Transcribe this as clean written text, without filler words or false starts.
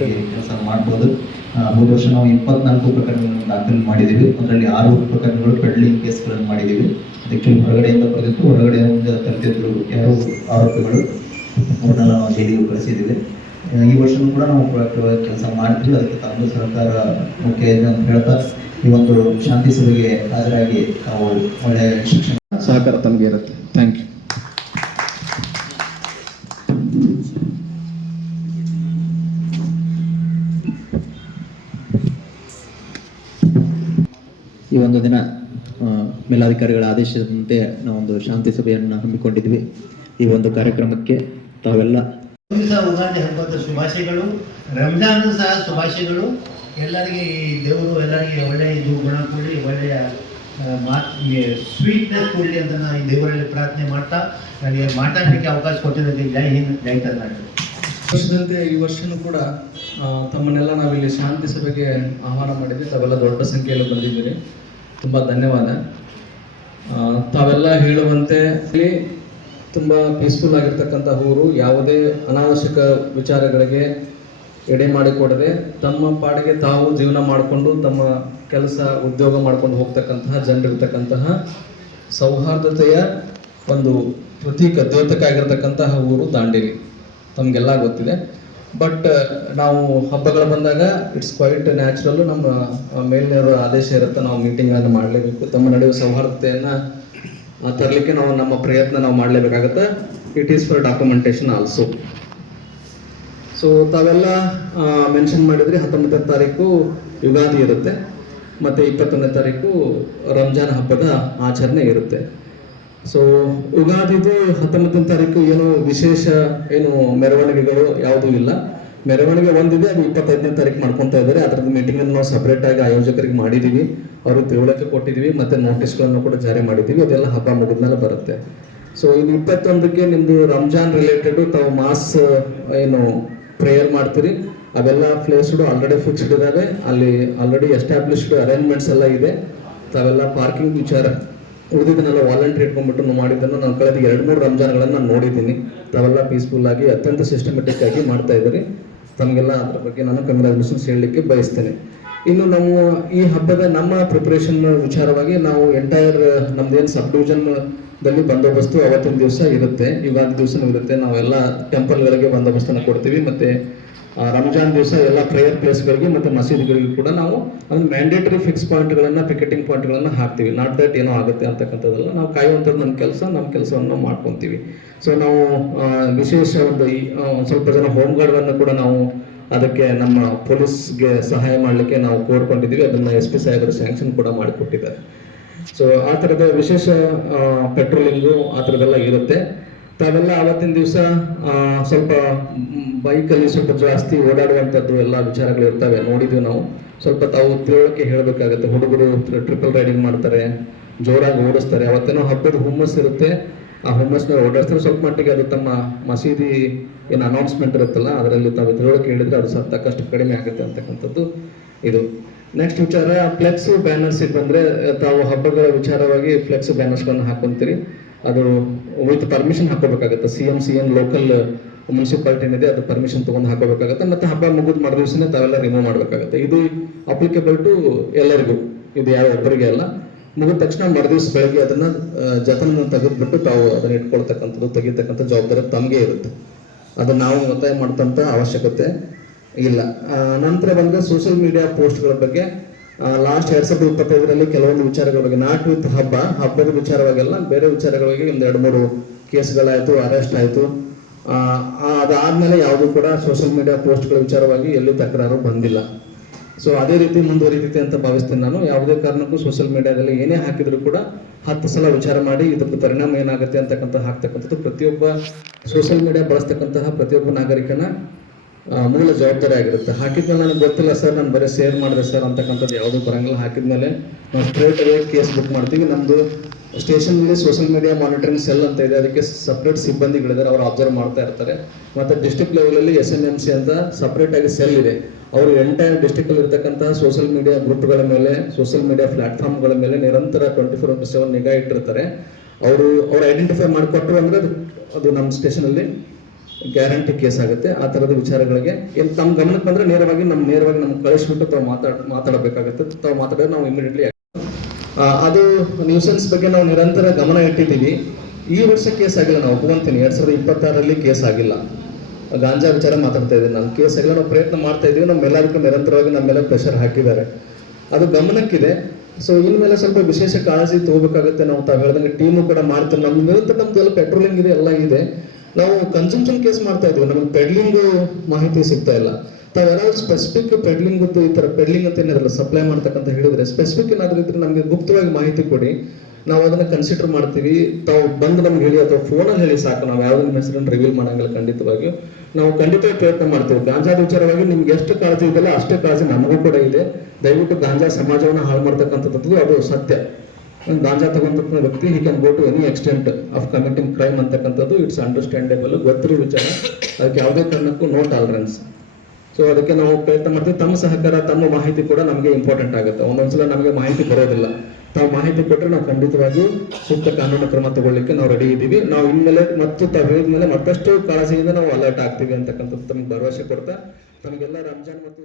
ಕೆಲಸ ಮಾಡ್ಬೋದು. ಹೋದ ವರ್ಷ ನಾವು 24 ಪ್ರಕರಣಗಳನ್ನು ದಾಖಲೆ ಮಾಡಿದ್ದೀವಿ. ಅದರಲ್ಲಿ 6 ಪ್ರಕರಣಗಳು ಪೆಂಡಿಂಗ್ ಕೇಸ್ಗಳನ್ನು ಮಾಡಿದ್ದೀವಿ. ಆ್ಯಕ್ಚುಲಿ ಹೊರಗಡೆಯಿಂದ ಬರೆದಿತ್ತು, ಹೊರಗಡೆಯಿಂದ ತರ್ತಿದ್ರು ಯಾರು ಆರೋಪಿಗಳು, ಅವ್ರನ್ನೆಲ್ಲ ನಾವು ಜೈಲಿಗೆ ಕಳಿಸಿದ್ದೀವಿ. ಈ ವರ್ಷವೂ ಕೂಡ ನಾವು ಕೆಲಸ ಮಾಡ್ತೀವಿ. ಅದಕ್ಕೆ ತಮ್ಮ ಸರ್ಕಾರ ಮುಖ್ಯ ಇದೆ ಅಂತ ಹೇಳ್ತಾ ಈ ಒಂದು ಶಾಂತಿ ಸಭೆಗೆ ಹಾಜರಾಗಿ ನಾವು ಒಳ್ಳೆಯ ಶಿಕ್ಷಣ ಸಹಕಾರ ತಮಗೆ ಇರುತ್ತೆ. Thank you. ಈ ಒಂದು ದಿನ ಮೇಲಾಧಿಕಾರಿಗಳ ಆದೇಶದಂತೆ ನಾವೊಂದು ಶಾಂತಿ ಸಭೆಯನ್ನು ಹಮ್ಮಿಕೊಂಡಿದ್ವಿ. ಈ ಒಂದು ಕಾರ್ಯಕ್ರಮಕ್ಕೆ ತಾವೆಲ್ಲ ಉಗಾದಿ ಹಬ್ಬದ ಶುಭಾಶಯಗಳು, ರಂಜಾನ್ ಸಹ ಶುಭಾಶಯಗಳು. ಎಲ್ಲರಿಗೆ ಈ ದೇವರು ಎಲ್ಲರಿಗೆ ಒಳ್ಳೆಯ ಇದು ಗುಣ ಕೊಡಲಿ, ಒಳ್ಳೆಯ ಸ್ವೀಟ್ನೆಸ್ ಕೊಡಲಿ ಅಂತ ನಾನು ಈ ದೇವರಲ್ಲಿ ಪ್ರಾರ್ಥನೆ ಮಾಡ್ತಾ ನನಗೆ ಮಾತಾಡಲಿಕ್ಕೆ ಅವಕಾಶ ಕೊಟ್ಟಿದ್ದಕ್ಕೆ ಜೈ ಹಿಂದ್, ಜೈ ಕರ್ನಾಟಕ. ವರ್ಷದಂತೆ ಈ ವರ್ಷನೂ ಕೂಡ ತಮ್ಮನ್ನೆಲ್ಲ ನಾವಿಲ್ಲಿ ಶಾಂತಿ ಸಭೆಗೆ ಆಹ್ವಾನ ಮಾಡಿದ್ವಿ. ತಾವೆಲ್ಲ ದೊಡ್ಡ ಸಂಖ್ಯೆಯಲ್ಲಿ ಬಂದಿದ್ದೀರಿ, ತುಂಬ ಧನ್ಯವಾದ. ತಾವೆಲ್ಲ ಹೇಳುವಂತೆ ಇಲ್ಲಿ ತುಂಬ ಪೀಸ್ಫುಲ್ ಆಗಿರ್ತಕ್ಕಂಥ ಊರು, ಯಾವುದೇ ಅನಾವಶ್ಯಕ ವಿಚಾರಗಳಿಗೆ ಎಡೆ ಮಾಡಿಕೊಡದೆ ತಮ್ಮ ಪಾಡಿಗೆ ತಾವು ಜೀವನ ಮಾಡಿಕೊಂಡು ತಮ್ಮ ಕೆಲಸ ಉದ್ಯೋಗ ಮಾಡ್ಕೊಂಡು ಹೋಗ್ತಕ್ಕಂತಹ ಜನರಿರ್ತಕ್ಕಂತಹ ಸೌಹಾರ್ದತೆಯ ಒಂದು ಪ್ರತೀಕ ದ್ಯೋತಕ ಆಗಿರ್ತಕ್ಕಂತಹ ಊರು ದಾಂಡೇಲಿ, ತಮಗೆಲ್ಲ ಗೊತ್ತಿದೆ. ಬಟ್ ನಾವು ಹಬ್ಬಗಳು ಬಂದಾಗ ಇಟ್ಸ್ ಕ್ವೈಟ್ ನ್ಯಾಚುರಲ್ಲು, ನಮ್ಮ ಮೇಲಿನ ಆದೇಶ ಇರುತ್ತೆ, ನಾವು ಮೀಟಿಂಗನ್ನು ಮಾಡಲೇಬೇಕು. ತಮ್ಮ ನಡುವೆ ಸೌಹಾರ್ದತೆಯನ್ನು ತರಲಿಕ್ಕೆ ನಾವು ನಮ್ಮ ಪ್ರಯತ್ನ ನಾವು ಮಾಡಲೇಬೇಕಾಗತ್ತೆ. It is for documentation also. So ತಾವೆಲ್ಲ ಮೆನ್ಷನ್ ಮಾಡಿದ್ರಿ, 19ನೇ ತಾರೀಕು ಯುಗಾದಿ ಇರುತ್ತೆ, ಮತ್ತು 21ನೇ ತಾರೀಕು ರಂಜಾನ್ ಹಬ್ಬದ ಆಚರಣೆ ಇರುತ್ತೆ. ಸೊ ಯುಗಾದಿದು 19ನೇ ತಾರೀಕು ಏನು ವಿಶೇಷ ಏನು ಮೆರವಣಿಗೆಗಳು ಯಾವುದೂ ಇಲ್ಲ. ಮೆರವಣಿಗೆ ಒಂದಿದೆ, ಅದು 25ನೇ ತಾರೀಕು ಮಾಡ್ಕೊತಾ ಇದ್ದಾರೆ. ಅದರದ್ದು ಮೀಟಿಂಗನ್ನು ನಾವು ಸಪ್ರೇಟಾಗಿ ಆಯೋಜಕರಿಗೆ ಮಾಡಿದ್ದೀವಿ, ಅವ್ರಿಗೆ ತಿಳುವಳಿಕೆ ಕೊಟ್ಟಿದ್ದೀವಿ, ಮತ್ತು ನೋಟಿಸ್ಗಳನ್ನು ಕೂಡ ಜಾರಿ ಮಾಡಿದ್ದೀವಿ. ಅದೆಲ್ಲ ಹಬ್ಬ ಮುಗಿದ್ಮೇಲೆ ಬರುತ್ತೆ. ಸೊ ಇನ್ನು 21ಕ್ಕೆ ನಿಮ್ಮದು ರಂಜಾನ್ ರಿಲೇಟೆಡು ತಾವು ಮಾಸ್ ಏನು ಪ್ರೇಯರ್ ಮಾಡ್ತೀರಿ, ಅವೆಲ್ಲ ಪ್ಲೇಸ್ಡು ಆಲ್ರೆಡಿ ಫಿಕ್ಸ್ಡ್ ಇದ್ದಾವೆ. ಅಲ್ಲಿ ಆಲ್ರೆಡಿ ಎಸ್ಟಾಬ್ಲಿಷ್ಡ್ ಅರೇಂಜ್ಮೆಂಟ್ಸ್ ಎಲ್ಲ ಇದೆ. ತಾವೆಲ್ಲ ಪಾರ್ಕಿಂಗ್ ವಿಚಾರ ಉಳಿದಿದ್ದನ್ನೆಲ್ಲ ವಾಲಂಟ್ರಿ ಇಟ್ಕೊಂಡ್ಬಿಟ್ಟು ಮಾಡಿದ್ದನ್ನು ನಾನು ಕಳೆದ 2-3 ರಂಜಾನ್ಗಳನ್ನು ನಾನು ನೋಡಿದ್ದೀನಿ. ತಾವೆಲ್ಲ ಪೀಸ್ಫುಲ್ ಆಗಿ ಅತ್ಯಂತ ಸಿಸ್ಟಮೆಟಿಕ್ ಆಗಿ ಮಾಡ್ತಾ ಇದ್ದೀರಿ. ತಮಗೆಲ್ಲ ಅದ್ರ ಬಗ್ಗೆ ನಾನು ಕಂಗ್ರಾಚುಲೇಷನ್ಸ್ ಹೇಳಲಿಕ್ಕೆ ಬಯಸ್ತೇನೆ. ಇನ್ನು ನಾವು ಈ ಹಬ್ಬದ ನಮ್ಮ ಪ್ರಿಪ್ರೇಷನ್ ವಿಚಾರವಾಗಿ ನಾವು ಎಂಟೈರ್ ನಮ್ದೇನು ಸಬ್ ಡಿವಿಷನ್ದಲ್ಲಿ ಬಂದೋಬಸ್ತು ಅವತ್ತಿನ ದಿವಸ ಇರುತ್ತೆ, ಯುಗಾದಿ ದಿವಸನೂ ಇರುತ್ತೆ. ನಾವೆಲ್ಲ ಟೆಂಪಲ್ಗಳಿಗೆ ಬಂದೋಬಸ್ತನ್ನು ಕೊಡ್ತೀವಿ, ಮತ್ತು ರಂಜಾನ್ ದಿವಸ ಎಲ್ಲ ಪ್ರೇಯರ್ ಪ್ಲೇಸ್ಗಳಿಗೆ ಮತ್ತು ಮಸೀದಿಗಳಿಗೆ ಕೂಡ ನಾವು ಅದನ್ನು ಮ್ಯಾಂಡೇಟರಿ ಫಿಕ್ಸ್ ಪಾಯಿಂಟ್ಗಳನ್ನು, ಪಿಕೆಟಿಂಗ್ ಪಾಯಿಂಟ್ಗಳನ್ನು ಹಾಕ್ತೀವಿ. ನಾಟ್ ದಟ್ ಏನೋ ಆಗುತ್ತೆ ಅಂತಕ್ಕಂಥದ್ದಲ್ಲ, ನಾವು ಕಾಯುವಂಥದ್ದು ನಮ್ಮ ಕೆಲಸವನ್ನು ಮಾಡ್ಕೊತೀವಿ. ಸೊ ನಾವು ವಿಶೇಷ ಒಂದು ಸ್ವಲ್ಪ ಜನ ಹೋಮ್ ಗಾರ್ಡ್ಗಳನ್ನು ಕೂಡ ನಾವು ಅದಕ್ಕೆ ನಮ್ಮ ಪೊಲೀಸ್ಗೆ ಸಹಾಯ ಮಾಡಲಿಕ್ಕೆ ನಾವು ಕೋರ್ಕೊಂಡಿದ್ದೀವಿ. ಅದನ್ನು SP ಸಾಹೇಬರು ಸ್ಯಾಂಕ್ಷನ್ ಕೂಡ ಮಾಡಿಕೊಟ್ಟಿದ್ದಾರೆ. ಸೊ ಆ ಥರದ ವಿಶೇಷ ಪೆಟ್ರೋಲಿಂಗು ಆ ಥರದ್ದೆಲ್ಲ ಇರುತ್ತೆ. ತಾವೆಲ್ಲ ಆವತ್ತಿನ ದಿವಸ ಸ್ವಲ್ಪ ಬೈಕಲ್ಲಿ ಸ್ವಲ್ಪ ಜಾಸ್ತಿ ಓಡಾಡುವಂಥದ್ದು ಎಲ್ಲ ವಿಚಾರಗಳು ಇರ್ತವೆ, ನೋಡಿದ್ವಿ ನಾವು. ಸ್ವಲ್ಪ ತಾವು ತಿಳುವಳಿಕೆ ಹೇಳಬೇಕಾಗತ್ತೆ. ಹುಡುಗರು ಟ್ರಿಪಲ್ ರೈಡಿಂಗ್ ಮಾಡ್ತಾರೆ, ಜೋರಾಗಿ ಓಡಿಸ್ತಾರೆ. ಅವತ್ತೇನೋ ಹಬ್ಬದ ಹುಮ್ಮಸ್ ಇರುತ್ತೆ, ಆ ಹುಮ್ಮಸ್ನ ಓಡಾಡ್ತಾರೆ. ಸ್ವಲ್ಪ ಮಟ್ಟಿಗೆ ಅದು ತಮ್ಮ ಮಸೀದಿ ಏನು ಅನೌನ್ಸ್ಮೆಂಟ್ ಇರುತ್ತಲ್ಲ, ಅದರಲ್ಲಿ ತಾವು ತಿಳುವಳಿಕೆ ಹೇಳಿದ್ರೆ ಅದು ಸಾಕಷ್ಟು ಕಡಿಮೆ ಆಗುತ್ತೆ ಅಂತಕ್ಕಂಥದ್ದು ಇದು. ನೆಕ್ಸ್ಟ್ ವಿಚಾರ ಫ್ಲೆಕ್ಸ್ ಬ್ಯಾನರ್ಸ್ ಬಂದರೆ, ತಾವು ಹಬ್ಬಗಳ ವಿಚಾರವಾಗಿ ಫ್ಲೆಕ್ಸ್ ಬ್ಯಾನರ್ಸ್ಗಳನ್ನು ಹಾಕೊಂತೀರಿ. ಅದು ವಿತ್ ಪರ್ಮಿಷನ್ ಹಾಕೋಬೇಕಾಗುತ್ತೆ. CM ಲೋಕಲ್ ಮುನ್ಸಿಪಾಲಿಟಿ ಏನಿದೆ ಅದು ಪರ್ಮಿಷನ್ ತೊಗೊಂಡು ಹಾಕೋಬೇಕಾಗುತ್ತೆ. ಮತ್ತು ಹಬ್ಬ ಮುಗಿದ ಮರುದಿವಸನೇ ತಾವೆಲ್ಲ ರಿಮೂವ್ ಮಾಡಬೇಕಾಗುತ್ತೆ. ಇದು ಅಪ್ಲಿಕೇಬಲ್ ಟು ಎಲ್ಲರಿಗೂ, ಇದು ಯಾವ ಒಬ್ಬರಿಗೆ ಅಲ್ಲ. ಮುಗಿದ ತಕ್ಷಣ ಮರುದಿವಸ ಬೆಳಗ್ಗೆ ಅದನ್ನು ಜತನ ತೆಗೆದುಬಿಟ್ಟು ತಾವು ಅದನ್ನು ಇಟ್ಕೊಳ್ತಕ್ಕಂಥದ್ದು, ತೆಗಿತಕ್ಕಂಥ ಜವಾಬ್ದಾರಿ ತಮಗೆ ಇರುತ್ತೆ. ಅದು ನಾವು ಒತ್ತಾಯ ಮಾಡ್ತಂಥ ಅವಶ್ಯಕತೆ ಇಲ್ಲ. ನಂತರ ಬಂದರೆ ಸೋಷಿಯಲ್ ಮೀಡಿಯಾ ಪೋಸ್ಟ್ಗಳ ಬಗ್ಗೆ ಲಾಸ್ಟ್ 2025ರಲ್ಲಿ ಕೆಲವೊಂದು ವಿಚಾರಗಳ ಬಗ್ಗೆ, ನಾಟ್ ವಿತ್ ಹಬ್ಬದ ವಿಚಾರವಾಗೆಲ್ಲ ಬೇರೆ ವಿಚಾರಗಳಿಗೆ ಒಂದು 2-3 ಕೇಸ್ಗಳಾಯಿತು, ಅರೆಸ್ಟ್ ಆಯಿತು. ಅದಾದಮೇಲೆ ಯಾವುದೂ ಕೂಡ ಸೋಷಿಯಲ್ ಮೀಡಿಯಾ ಪೋಸ್ಟ್ಗಳ ವಿಚಾರವಾಗಿ ಎಲ್ಲಿ ತಕರಾರು ಬಂದಿಲ್ಲ. ಸೊ ಅದೇ ರೀತಿ ಮುಂದುವರಿತೈತೆ ಅಂತ ಭಾವಿಸ್ತೇನೆ ನಾನು. ಯಾವುದೇ ಕಾರಣಕ್ಕೂ ಸೋಷಿಯಲ್ ಮೀಡಿಯಾದಲ್ಲಿ ಏನೇ ಹಾಕಿದ್ರು ಕೂಡ 10 ಸಲ ವಿಚಾರ ಮಾಡಿ ಇದ್ರದ್ದು ಪರಿಣಾಮ ಏನಾಗುತ್ತೆ ಅಂತಕ್ಕಂಥ ಹಾಕ್ತಕ್ಕಂಥದ್ದು ಪ್ರತಿಯೊಬ್ಬ ಸೋಷಿಯಲ್ ಮೀಡಿಯಾ ಬಳಸ್ತಕ್ಕಂತಹ ಪ್ರತಿಯೊಬ್ಬ ನಾಗರಿಕನ ಮೂಲ ಜವಾಬ್ದಾರಿ ಆಗಿರುತ್ತೆ. ಹಾಕಿದ್ಮೇಲೆ ನನಗೆ ಗೊತ್ತಿಲ್ಲ ಸರ್, ನಾನು ಬರೀ ಶೇರ್ ಮಾಡಿದೆ ಸರ್ ಅಂತಕ್ಕಂಥದ್ದು ಯಾವುದೂ ಬರಂಗಿಲ್ಲ. ಹಾಕಿದ್ಮೇಲೆ ನಾವು ಸ್ಟ್ರೇಟ್ ಅವೇ ಕೇಸ್ ಬುಕ್ ಮಾಡ್ತೀವಿ. ನಮ್ಮದು ಸ್ಟೇಷನಲ್ಲಿ ಸೋಷಿಯಲ್ ಮೀಡಿಯಾ ಮಾನಿಟರಿಂಗ್ ಸೆಲ್ ಅಂತ ಇದೆ, ಅದಕ್ಕೆ ಸಪ್ರೇಟ್ ಸಿಬ್ಬಂದಿಗಳಿದ್ದಾರೆ, ಅವರು ಅಬ್ಸರ್ವ್ ಮಾಡ್ತಾ ಇರ್ತಾರೆ. ಮತ್ತು ಡಿಸ್ಟ್ರಿಕ್ಟ್ ಲೆವೆಲಲ್ಲಿ SMMC ಅಂತ ಸಪ್ರೇಟಾಗಿ ಸೆಲ್ ಇದೆ. ಅವರು ಎಂಟೈರ್ ಡಿಸ್ಟ್ರಿಕ್ಟಲ್ಲಿ ಇರ್ತಕ್ಕಂತಹ ಸೋಷಿಯಲ್ ಮೀಡಿಯಾ ಗ್ರೂಪ್ಗಳ ಮೇಲೆ, ಸೋಷಿಯಲ್ ಮೀಡಿಯಾ ಪ್ಲಾಟ್ಫಾರ್ಮ್ಗಳ ಮೇಲೆ ನಿರಂತರ 24/7 ನಿಗಾ ಇಟ್ಟಿರ್ತಾರೆ. ಅವರು ಐಡೆಂಟಿಫೈ ಮಾಡಿಕೊಟ್ರು ಅಂದರೆ ಅದು ನಮ್ಮ ಸ್ಟೇಷನಲ್ಲಿ ಗ್ಯಾರಂಟಿ ಕೇಸ್ ಆಗುತ್ತೆ. ಆ ಥರದ ವಿಚಾರಗಳಿಗೆ ಏನು ತಮ್ಮ ಗಮನಕ್ಕೆ ಬಂದರೆ ನೇರವಾಗಿ ನಮ್ಗೆ ಕಳಿಸ್ಬಿಟ್ಟು ತಾವು ಮಾತಾಡಬೇಕಾಗುತ್ತೆ. ತಾವು ಮಾತಾಡಿದ್ರೆ ನಾವು ಇಮಿಡಿಯೇಟ್ಲಿ ಅದು ನ್ಯೂಸೆನ್ಸ್ ಬಗ್ಗೆ ನಾವು ನಿರಂತರ ಗಮನ ಇಟ್ಟಿದ್ದೀವಿ. ಈ ವರ್ಷ ಕೇಸ್ ಆಗಿಲ್ಲ, ನಾವು ಒಪ್ಕೊಂತೀನಿ. 2026ರಲ್ಲಿ ಕೇಸ್ ಆಗಿಲ್ಲ. ಗಾಂಜಾ ವಿಚಾರ ಮಾತಾಡ್ತಾ ಇದ್ದೀನಿ ನಾನು. ಕೇಸ್ ಆಗಿಲ್ಲ, ನಾವು ಪ್ರಯತ್ನ ಮಾಡ್ತಾ ಇದ್ದೀವಿ. ನಮ್ಮೆಲ್ಲರಿಗೂ ನಿರಂತರವಾಗಿ ನಮ್ಮ ಮೇಲೆ ಪ್ರೆಷರ್ ಹಾಕಿದ್ದಾರೆ, ಅದು ಗಮನಕ್ಕಿದೆ. ಸೊ ಇನ್ಮೇಲೆ ಸ್ವಲ್ಪ ವಿಶೇಷ ಕಾಳಜಿ ತಗೋಬೇಕಾಗುತ್ತೆ. ನಾವು ತಾವು ಹೇಳ್ದಂಗೆ ಟೀಮು ಕೂಡ ಮಾಡ್ತೀವಿ. ನಮ್ಮ ನಿರಂತರ ನಮ್ದೆಲ್ಲ ಪೆಟ್ರೋಲಿಂಗ್ ಇದೆ, ಎಲ್ಲ ಇದೆ. ನಾವು ಕನ್ಸಂಪ್ಷನ್ ಕೇಸ್ ಮಾಡ್ತಾ ಇದ್ವಿ, ನಮಗೆ ಪೆಡ್ಲಿಂಗ್ ಮಾಹಿತಿ ಸಿಗ್ತಾ ಇಲ್ಲ. ತಾವೆಲ್ಲ ಸ್ಪೆಸಿಫಿಕ್ ಪೆಡ್ಲಿಂಗ್ ಈ ಥರ ಪೆಡ್ಲಿಂಗ್ ಅಂತ ಏನಿರಲ್ಲ, ಸಪ್ಲೈ ಮಾಡ್ತಕ್ಕಂತ ಹೇಳಿದ್ರೆ ಸ್ಪೆಸಿಫಿಕ್ ಏನಾದರೂ ಇದ್ರೆ ನಮಗೆ ಗುಪ್ತವಾಗಿ ಮಾಹಿತಿ ಕೊಡಿ, ನಾವು ಅದನ್ನ ಕನ್ಸಿಡರ್ ಮಾಡ್ತೀವಿ. ತಾವು ಬಂದು ನಮ್ಗೆ ಹೇಳಿ ಅಥವಾ ಫೋನಲ್ಲಿ ಹೇಳಿ ಸಾಕು, ನಾವು ಯಾವುದೋ ನಿಮ್ಮ ಹೆಸರನ್ನು ರಿವೀಲ್ ಮಾಡಂಗಿಲ್ಲ. ಖಂಡಿತವಾಗಿಯೂ ನಾವು ಖಂಡಿತವಾಗಿ ಪ್ರಯತ್ನ ಮಾಡ್ತೀವಿ. ಗಾಂಜಾದ ವಿಚಾರವಾಗಿ ನಿಮ್ಗೆ ಎಷ್ಟು ಕಾಳಜಿ ಇದೆಯಲ್ಲ ಅಷ್ಟೇ ಕಾಳಜಿ ನಮಗೂ ಕೂಡ ಇದೆ. ದಯವಿಟ್ಟು ಗಾಂಜಾ ಸಮಾಜವನ್ನು ಹಾಳು ಮಾಡ್ತಕ್ಕಂಥದ್ದು ಅದು ಸತ್ಯ. ಗಾಂಜಾ ತಗೊಂತ ವ್ಯಕ್ತಿ he can go to any extent of committing crime ಅಂತಕ್ಕಂಥದ್ದು ಇಟ್ಸ್ ಅಂಡರ್ಸ್ಟ್ಯಾಂಡೇಬಲ್, ಗೊತ್ತಿರೋ ವಿಚಾರ. ಅದಕ್ಕೆ ಯಾವುದೇ ಕಾರಣಕ್ಕೂ ನೋ ಟಾಲರೆನ್ಸ್. ಸೊ ಅದಕ್ಕೆ ನಾವು ಪ್ರಯತ್ನ ಮಾಡ್ತೀವಿ. ತಮ್ಮ ಸಹಕಾರ, ತಮ್ಮ ಮಾಹಿತಿ ಕೂಡ ನಮಗೆ ಇಂಪಾರ್ಟೆಂಟ್ ಆಗುತ್ತೆ. ಒಂದೊಂದ್ಸಲ ನಮಗೆ ಮಾಹಿತಿ ಬರೋದಿಲ್ಲ, ತಾವು ಮಾಹಿತಿ ಕೊಟ್ಟರೆ ನಾವು ಖಂಡಿತವಾಗಿಯೂ ಸೂಕ್ತ ಕಾನೂನು ಕ್ರಮ ತಗೊಳ್ಳಿಕ್ಕೆ ನಾವು ರೆಡಿ ಇದ್ದೀವಿ. ನಾವು ಇನ್ಮೇಲೆ ಮತ್ತು ತಾವು ಹೇಳಿದ್ಮೇಲೆ ಮತ್ತಷ್ಟು ಕಾಳಜಿಯಿಂದ ನಾವು ಅಲರ್ಟ್ ಆಗ್ತೀವಿ ಅಂತಕ್ಕಂಥದ್ದು ತಮಗೆ ಭರವಸೆ ಕೊಡ್ತಾ, ತಮಗೆಲ್ಲ ರಂಜಾನ್ ಮತ್ತು